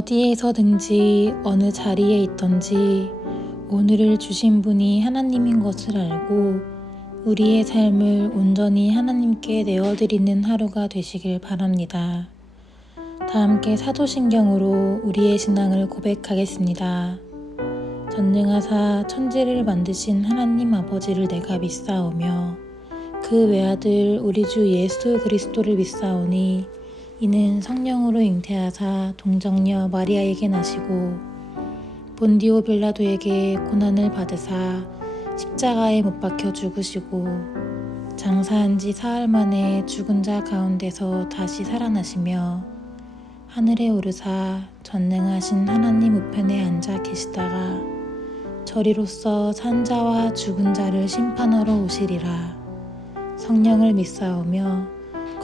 어디에서든지 어느 자리에 있던지 오늘을 주신 분이 하나님인 것을 알고 우리의 삶을 온전히 하나님께 내어드리는 하루가 되시길 바랍니다. 다 함께 사도신경으로 우리의 신앙을 고백하겠습니다. 전능하사 천지를 만드신 하나님 아버지를 내가 믿사오며 그 외아들 우리 주 예수 그리스도를 믿사오니 이는 성령으로 잉태하사 동정녀 마리아에게 나시고 본디오 빌라도에게 고난을 받으사 십자가에 못 박혀 죽으시고 장사한 지 사흘 만에 죽은 자 가운데서 다시 살아나시며 하늘에 오르사 전능하신 하나님 우편에 앉아 계시다가 저리로서 산 자와 죽은 자를 심판하러 오시리라. 성령을 믿사오며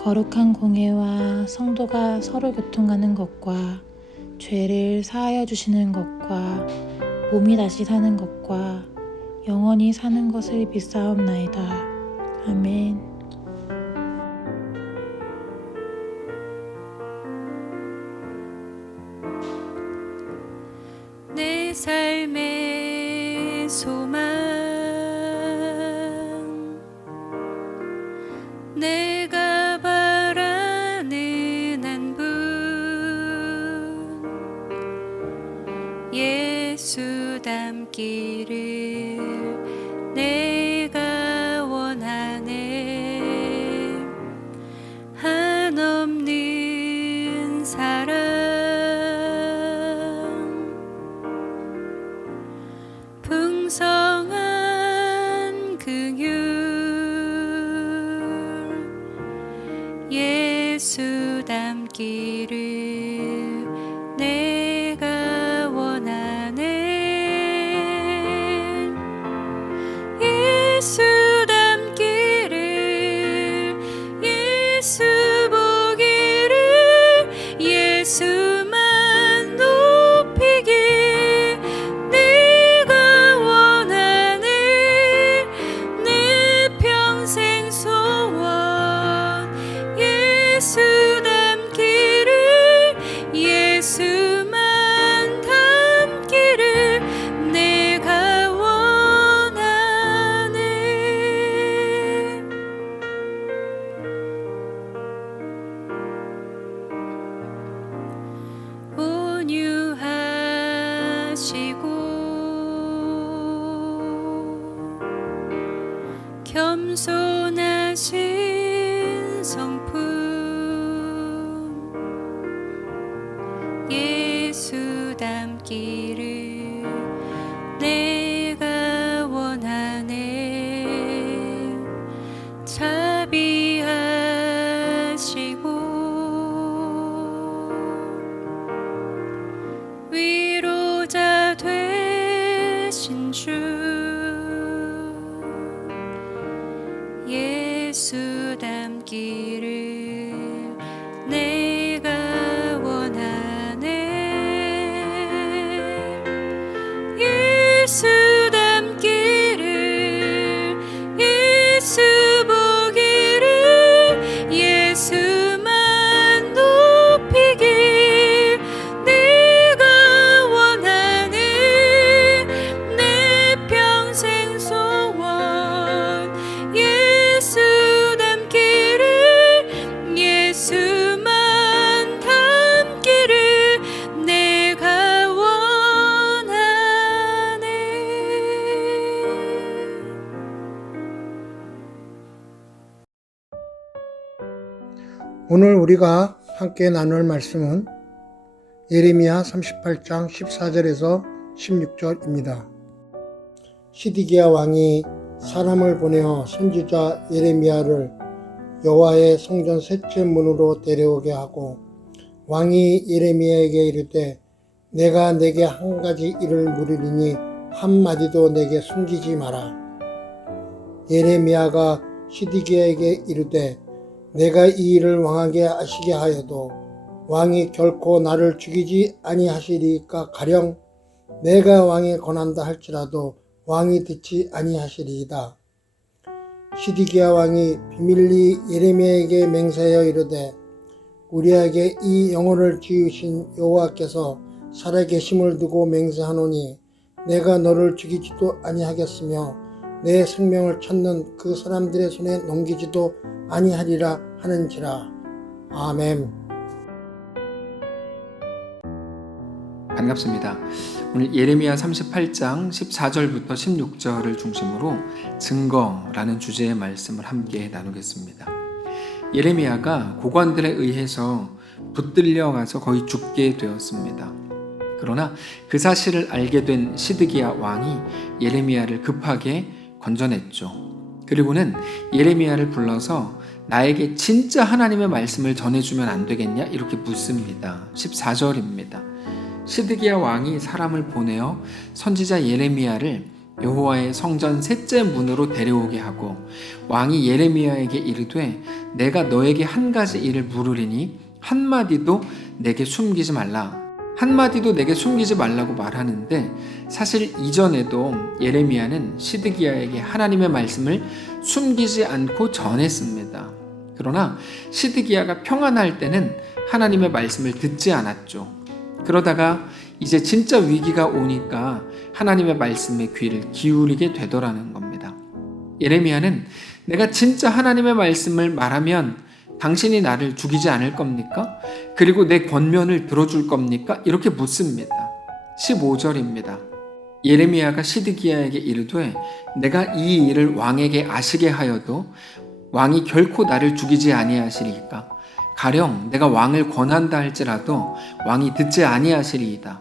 거룩한 공회와 성도가 서로 교통하는 것과 죄를 사하여 주시는 것과 몸이 다시 사는 것과 영원히 사는 것을 믿사옵나이다. 아멘. 내 삶의 소망 내가 바라는 한 분 예수 닮기를 내가 원하네. 한없는 사랑 풍성한 긍휼 예수 닮기를 내가 원하네. 예수 닮기를 예수 보기를 예수만 높이길 내가 원하네. 내 평생 소원 예수 닮기를 예수만 닮기를 내가 원하네. 온유하시고 겸손하신 성품 예수 닮기를 내가 원하네. 자비하시고 위로자 되신 주 예수 닮기를 내가 원하네. 예수 닮기를 예수 보기를 예수만 높이길 내가 원하네. 내 평생 소원 예수 닮기를 예수만 닮기를 내가 원하네. 오늘 우리가 함께 나눌 말씀은 예레미야 38장 14절에서 16절입니다. 시디기야 왕이 사람을 보내어 선지자 예레미야를 여호와의 성전 셋째 문으로 데려오게 하고 왕이 예레미야에게 이르되 내가 내게 한 가지 일을 물으리니 한마디도 내게 숨기지 마라. 예레미야가 시디기야에게 이르되 내가 이 일을 왕에게 아시게 하여도 왕이 결코 나를 죽이지 아니하시리까 가령 내가 왕에 권한다 할지라도 왕이 듣지 아니하시리이다. 시디기야 왕이 비밀리 예레미야에게 맹세하여 이르되 우리에게 이 영혼을 지으신 여호와께서 살아계심을 두고 맹세하노니 내가 너를 죽이지도 아니하겠으며 내 생명을 찾는 그 사람들의 손에 넘기지도 아니하리라 하는지라. 아멘. 반갑습니다. 오늘 예레미야 38장 14절부터 16절을 중심으로 증거라는 주제의 말씀을 함께 나누겠습니다. 예레미야가 고관들에 의해서 붙들려 가서 거의 죽게 되었습니다. 그러나 그 사실을 알게 된 시드기야 왕이 예레미야를 급하게 건져냈죠. 그리고는 예레미야를 불러서 나에게 진짜 하나님의 말씀을 전해주면 안 되겠냐? 이렇게 묻습니다. 14절입니다. 시드기야 왕이 사람을 보내어 선지자 예레미야를 여호와의 성전 셋째 문으로 데려오게 하고 왕이 예레미야에게 이르되 내가 너에게 한 가지 일을 물으리니 한마디도 내게 숨기지 말라. 한마디도 내게 숨기지 말라고 말하는데 사실 이전에도 예레미야는 시드기야에게 하나님의 말씀을 숨기지 않고 전했습니다. 그러나 시드기야가 평안할 때는 하나님의 말씀을 듣지 않았죠. 그러다가 이제 진짜 위기가 오니까 하나님의 말씀에 귀를 기울이게 되더라는 겁니다. 예레미야는 내가 진짜 하나님의 말씀을 말하면 당신이 나를 죽이지 않을 겁니까? 그리고 내 권면을 들어줄 겁니까? 이렇게 묻습니다. 15절입니다. 예레미야가 시드기야에게 이르되 내가 이 일을 왕에게 아시게 하여도 왕이 결코 나를 죽이지 아니하시리까? 가령 내가 왕을 권한다 할지라도 왕이 듣지 아니하시리이다.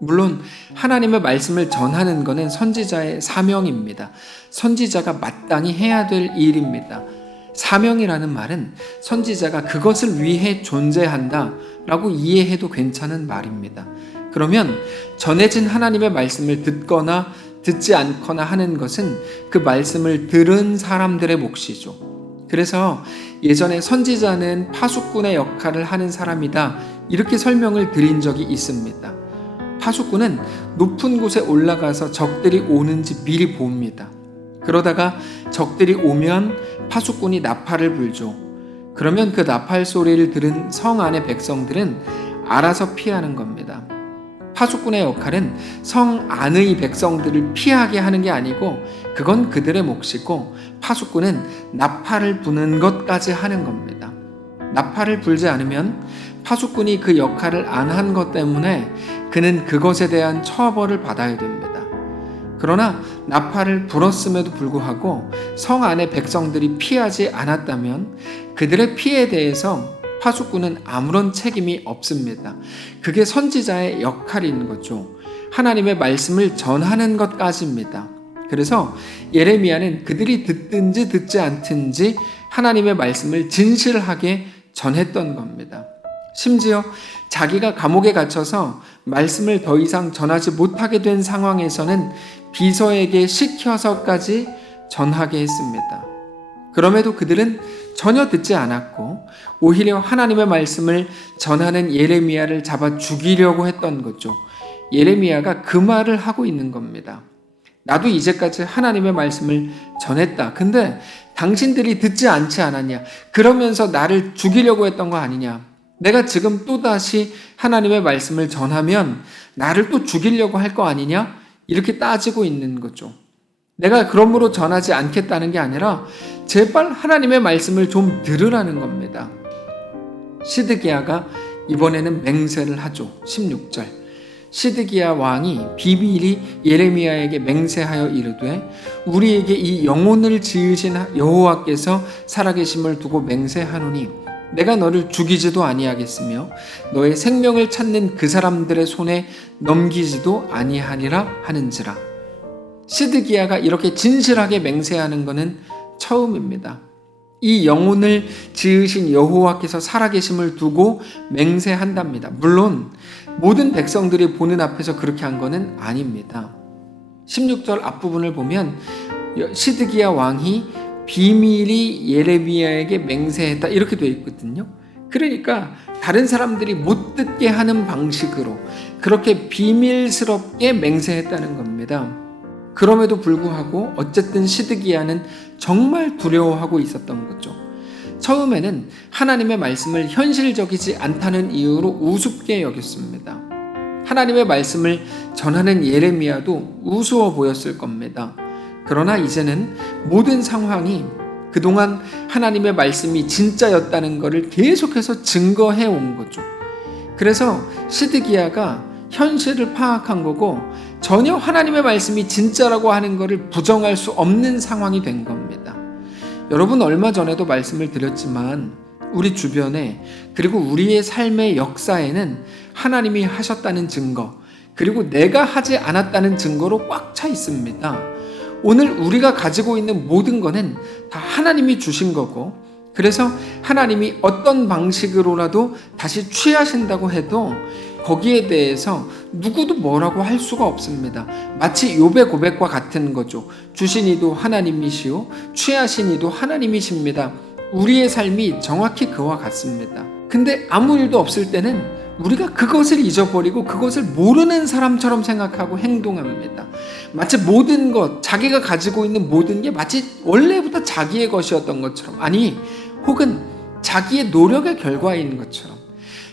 물론 하나님의 말씀을 전하는 것은 선지자의 사명입니다. 선지자가 마땅히 해야 될 일입니다. 사명이라는 말은 선지자가 그것을 위해 존재한다 라고 이해해도 괜찮은 말입니다. 그러면 전해진 하나님의 말씀을 듣거나 듣지 않거나 하는 것은 그 말씀을 들은 사람들의 몫이죠. 그래서 예전에 선지자는 파수꾼의 역할을 하는 사람이다 이렇게 설명을 드린 적이 있습니다. 파수꾼은 높은 곳에 올라가서 적들이 오는지 미리 봅니다. 그러다가 적들이 오면 파수꾼이 나팔을 불죠. 그러면 그 나팔 소리를 들은 성 안의 백성들은 알아서 피하는 겁니다. 파수꾼의 역할은 성 안의 백성들을 피하게 하는 게 아니고 그건 그들의 몫이고 파수꾼은 나팔을 부는 것까지 하는 겁니다. 나팔을 불지 않으면 파수꾼이 그 역할을 안 한 것 때문에 그는 그것에 대한 처벌을 받아야 됩니다. 그러나 나팔을 불었음에도 불구하고 성 안의 백성들이 피하지 않았다면 그들의 피해에 대해서 파수꾼은 아무런 책임이 없습니다. 그게 선지자의 역할인 거죠. 하나님의 말씀을 전하는 것까지입니다. 그래서 예레미야는 그들이 듣든지 듣지 않든지 하나님의 말씀을 진실하게 전했던 겁니다. 심지어 자기가 감옥에 갇혀서 말씀을 더 이상 전하지 못하게 된 상황에서는 비서에게 시켜서까지 전하게 했습니다. 그럼에도 그들은 전혀 듣지 않았고 오히려 하나님의 말씀을 전하는 예레미야를 잡아 죽이려고 했던 거죠. 예레미야가 그 말을 하고 있는 겁니다. 나도 이제까지 하나님의 말씀을 전했다. 근데 당신들이 듣지 않지 않았냐? 그러면서 나를 죽이려고 했던 거 아니냐? 내가 지금 또다시 하나님의 말씀을 전하면 나를 또 죽이려고 할 거 아니냐? 이렇게 따지고 있는 거죠. 내가 그러므로 전하지 않겠다는 게 아니라 제발 하나님의 말씀을 좀 들으라는 겁니다. 시드기야가 이번에는 맹세를 하죠. 16절. 시드기야 왕이 비밀히 예레미야에게 맹세하여 이르되 우리에게 이 영혼을 지으신 여호와께서 살아계심을 두고 맹세하노니 내가 너를 죽이지도 아니하겠으며 너의 생명을 찾는 그 사람들의 손에 넘기지도 아니하니라 하는지라. 시드기야가 이렇게 진실하게 맹세하는 것은 처음입니다. 이 영혼을 지으신 여호와께서 살아계심을 두고 맹세한답니다. 물론 모든 백성들이 보는 앞에서 그렇게 한 것은 아닙니다. 16절 앞부분을 보면 시드기야 왕이 비밀이 예레미야에게 맹세했다 이렇게 되어 있거든요. 그러니까 다른 사람들이 못 듣게 하는 방식으로 그렇게 비밀스럽게 맹세했다는 겁니다. 그럼에도 불구하고 어쨌든 시드기야는 정말 두려워하고 있었던 거죠. 처음에는 하나님의 말씀을 현실적이지 않다는 이유로 우습게 여겼습니다. 하나님의 말씀을 전하는 예레미야도 우스워 보였을 겁니다. 그러나 이제는 모든 상황이 그동안 하나님의 말씀이 진짜였다는 것을 계속해서 증거해 온 거죠. 그래서 시드기야가 현실을 파악한 거고 전혀 하나님의 말씀이 진짜라고 하는 것을 부정할 수 없는 상황이 된 겁니다. 여러분, 얼마 전에도 말씀을 드렸지만 우리 주변에 그리고 우리의 삶의 역사에는 하나님이 하셨다는 증거, 그리고 내가 하지 않았다는 증거로 꽉 차 있습니다. 오늘 우리가 가지고 있는 모든 거는 다 하나님이 주신 거고, 그래서 하나님이 어떤 방식으로라도 다시 취하신다고 해도 거기에 대해서 누구도 뭐라고 할 수가 없습니다. 마치 욥의 고백과 같은 거죠. 주신 이도 하나님이시오, 취하신 이도 하나님이십니다. 우리의 삶이 정확히 그와 같습니다. 근데 아무 일도 없을 때는 우리가 그것을 잊어버리고 그것을 모르는 사람처럼 생각하고 행동합니다. 마치 모든 것, 자기가 가지고 있는 모든 게 마치 원래부터 자기의 것이었던 것처럼, 아니 혹은 자기의 노력의 결과인 것처럼,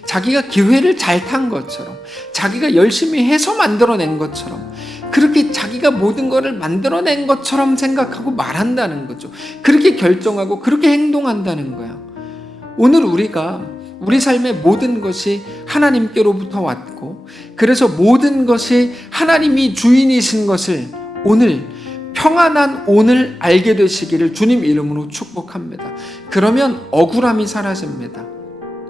자기가 기회를 잘 탄 것처럼, 자기가 열심히 해서 만들어낸 것처럼, 그렇게 자기가 모든 것을 만들어낸 것처럼 생각하고 말한다는 거죠. 그렇게 결정하고 그렇게 행동한다는 거야. 오늘 우리가 우리 삶의 모든 것이 하나님께로부터 왔고, 그래서 모든 것이 하나님이 주인이신 것을 오늘 평안한 오늘 알게 되시기를 주님 이름으로 축복합니다. 그러면 억울함이 사라집니다.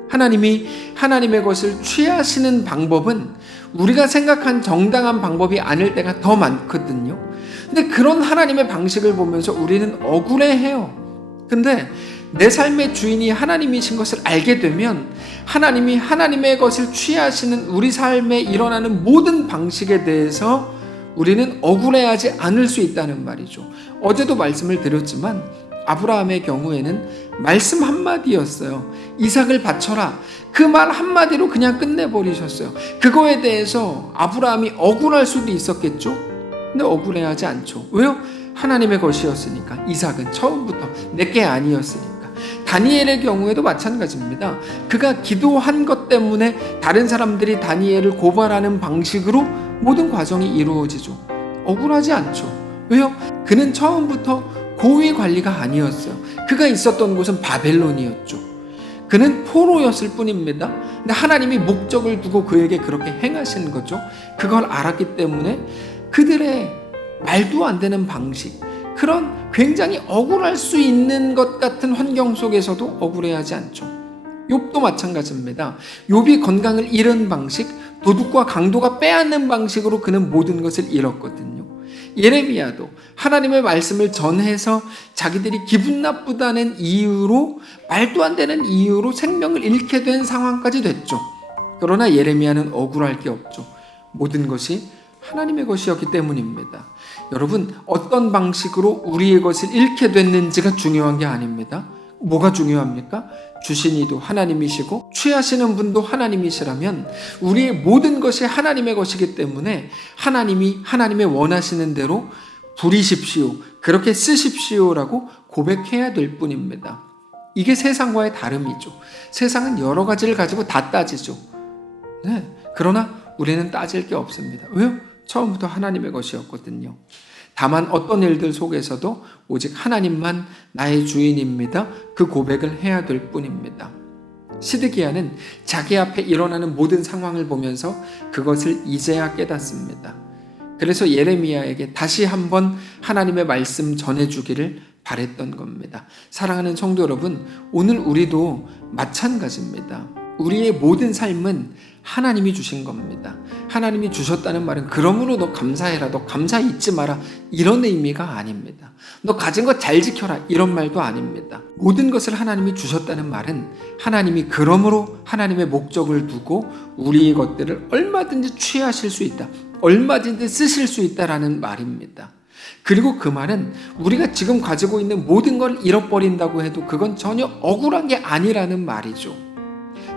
하나님이 하나님의 것을 취하시는 방법은 우리가 생각한 정당한 방법이 아닐 때가 더 많거든요. 근데 그런 하나님의 방식을 보면서 우리는 억울해해요. 근데 내 삶의 주인이 하나님이신 것을 알게 되면 하나님이 하나님의 것을 취하시는 우리 삶에 일어나는 모든 방식에 대해서 우리는 억울해하지 않을 수 있다는 말이죠. 어제도 말씀을 드렸지만 아브라함의 경우에는 말씀 한마디였어요. 이삭을 바쳐라. 그 말 한마디로 그냥 끝내버리셨어요. 그거에 대해서 아브라함이 억울할 수도 있었겠죠. 근데 억울해하지 않죠. 왜요? 하나님의 것이었으니까. 이삭은 처음부터 내게 아니었으니까. 다니엘의 경우에도 마찬가지입니다. 그가 기도한 것 때문에 다른 사람들이 다니엘을 고발하는 방식으로 모든 과정이 이루어지죠. 억울하지 않죠. 왜요? 그는 처음부터 고위 관리가 아니었어요. 그가 있었던 곳은 바벨론이었죠. 그는 포로였을 뿐입니다. 근데 하나님이 목적을 두고 그에게 그렇게 행하신 거죠. 그걸 알았기 때문에 그들의 말도 안 되는 방식, 그런 굉장히 억울할 수 있는 것 같은 환경 속에서도 억울해하지 않죠. 욥도 마찬가지입니다. 욥이 건강을 잃은 방식, 도둑과 강도가 빼앗는 방식으로 그는 모든 것을 잃었거든요. 예레미야도 하나님의 말씀을 전해서 자기들이 기분 나쁘다는 이유로, 말도 안 되는 이유로 생명을 잃게 된 상황까지 됐죠. 그러나 예레미야는 억울할 게 없죠. 모든 것이 하나님의 것이었기 때문입니다. 여러분, 어떤 방식으로 우리의 것을 잃게 됐는지가 중요한 게 아닙니다. 뭐가 중요합니까? 주신 이도 하나님이시고 취하시는 분도 하나님이시라면 우리의 모든 것이 하나님의 것이기 때문에 하나님이 하나님의 원하시는 대로 부리십시오, 그렇게 쓰십시오라고 고백해야 될 뿐입니다. 이게 세상과의 다름이죠. 세상은 여러 가지를 가지고 다 따지죠. 네, 그러나 우리는 따질 게 없습니다. 왜요? 처음부터 하나님의 것이었거든요. 다만 어떤 일들 속에서도 오직 하나님만 나의 주인입니다. 그 고백을 해야 될 뿐입니다. 시드기야는 자기 앞에 일어나는 모든 상황을 보면서 그것을 이제야 깨닫습니다. 그래서 예레미야에게 다시 한번 하나님의 말씀 전해주기를 바랬던 겁니다. 사랑하는 성도 여러분, 오늘 우리도 마찬가지입니다. 우리의 모든 삶은 하나님이 주신 겁니다. 하나님이 주셨다는 말은 그러므로 너 감사해라, 너 감사 잊지 마라, 이런 의미가 아닙니다. 너 가진 것 잘 지켜라, 이런 말도 아닙니다. 모든 것을 하나님이 주셨다는 말은 하나님이 그러므로 하나님의 목적을 두고 우리의 것들을 얼마든지 취하실 수 있다, 얼마든지 쓰실 수 있다라는 말입니다. 그리고 그 말은 우리가 지금 가지고 있는 모든 걸 잃어버린다고 해도 그건 전혀 억울한 게 아니라는 말이죠.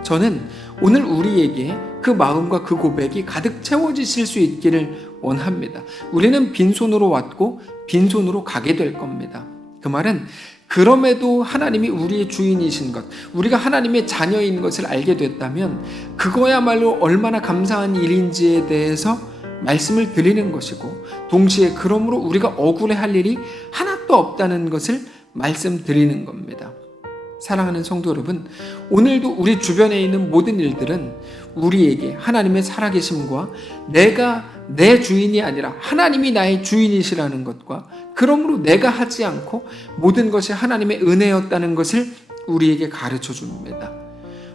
저는 오늘 우리에게 그 마음과 그 고백이 가득 채워지실 수 있기를 원합니다. 우리는 빈손으로 왔고 빈손으로 가게 될 겁니다. 그 말은 그럼에도 하나님이 우리의 주인이신 것, 우리가 하나님의 자녀인 것을 알게 됐다면 그거야말로 얼마나 감사한 일인지에 대해서 말씀을 드리는 것이고, 동시에 그러므로 우리가 억울해할 일이 하나도 없다는 것을 말씀드리는 겁니다. 사랑하는 성도 여러분, 오늘도 우리 주변에 있는 모든 일들은 우리에게 하나님의 살아계심과 내가 내 주인이 아니라 하나님이 나의 주인이시라는 것과, 그러므로 내가 하지 않고 모든 것이 하나님의 은혜였다는 것을 우리에게 가르쳐 줍니다.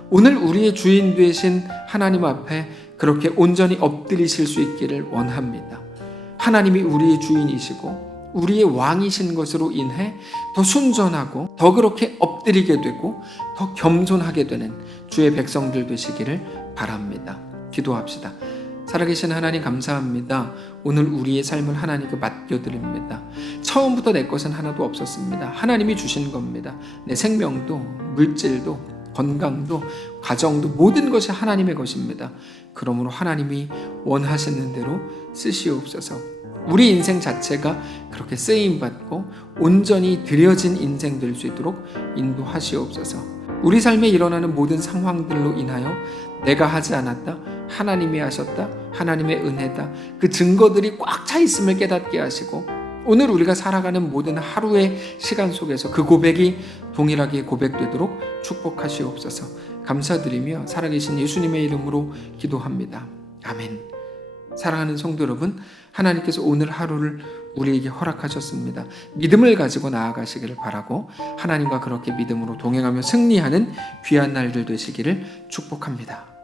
오늘 우리의 주인 되신 하나님 앞에 그렇게 온전히 엎드리실 수 있기를 원합니다. 하나님이 우리의 주인이시고 우리의 왕이신 것으로 인해 더 순전하고 더 그렇게 엎드리게 되고 더 겸손하게 되는 주의 백성들 되시기를 바랍니다. 기도합시다. 살아계신 하나님 감사합니다. 오늘 우리의 삶을 하나님께 맡겨드립니다. 처음부터 내 것은 하나도 없었습니다. 하나님이 주신 겁니다. 내 생명도 물질도 건강도 가정도 모든 것이 하나님의 것입니다. 그러므로 하나님이 원하시는 대로 쓰시옵소서. 우리 인생 자체가 그렇게 쓰임받고 온전히 드려진 인생 될 수 있도록 인도하시옵소서. 우리 삶에 일어나는 모든 상황들로 인하여 내가 하지 않았다, 하나님이 하셨다, 하나님의 은혜다, 그 증거들이 꽉 차 있음을 깨닫게 하시고, 오늘 우리가 살아가는 모든 하루의 시간 속에서 그 고백이 동일하게 고백되도록 축복하시옵소서. 감사드리며 살아계신 예수님의 이름으로 기도합니다. 아멘. 사랑하는 성도 여러분, 하나님께서 오늘 하루를 우리에게 허락하셨습니다. 믿음을 가지고 나아가시기를 바라고, 하나님과 그렇게 믿음으로 동행하며 승리하는 귀한 날들 되시기를 축복합니다.